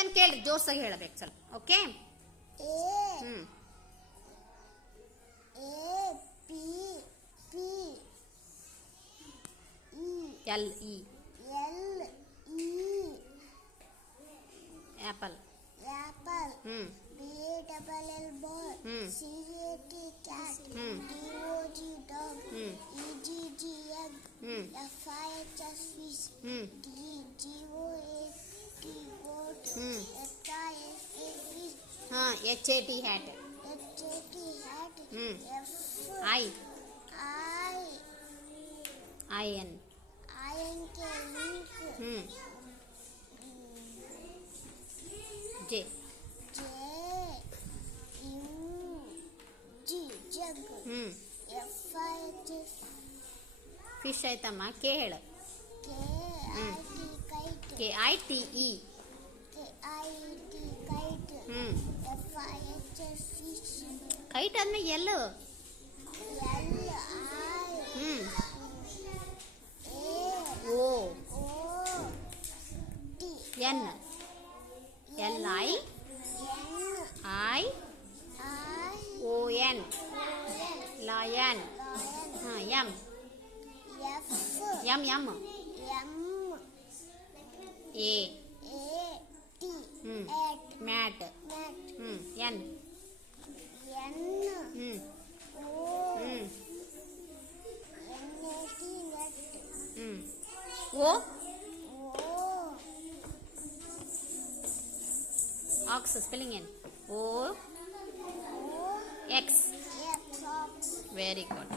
ಹೇಳ್ತಾನೆ ಕೇಳ್ರಿ, ಜೋಸಾಗಿ ಹೇಳಬೇಕು ಸ್ವಲ್ಪ. Okay. L E apple. BALL ball, CAT cat, DOG dog, EGG egg, FIHS fish, GOAT goat, HISA fish, HAT hat, IN, link, J jug, FIHS fish ಆಯ್ತಮ್ಮ. K ಹೇಳು. KITE kite, FIHS fish, kite ಆದ್ಮೇಲೆ ಎಲ್ಲು. O N LION lion. M mat. N O ox, spelling N O X. Very good.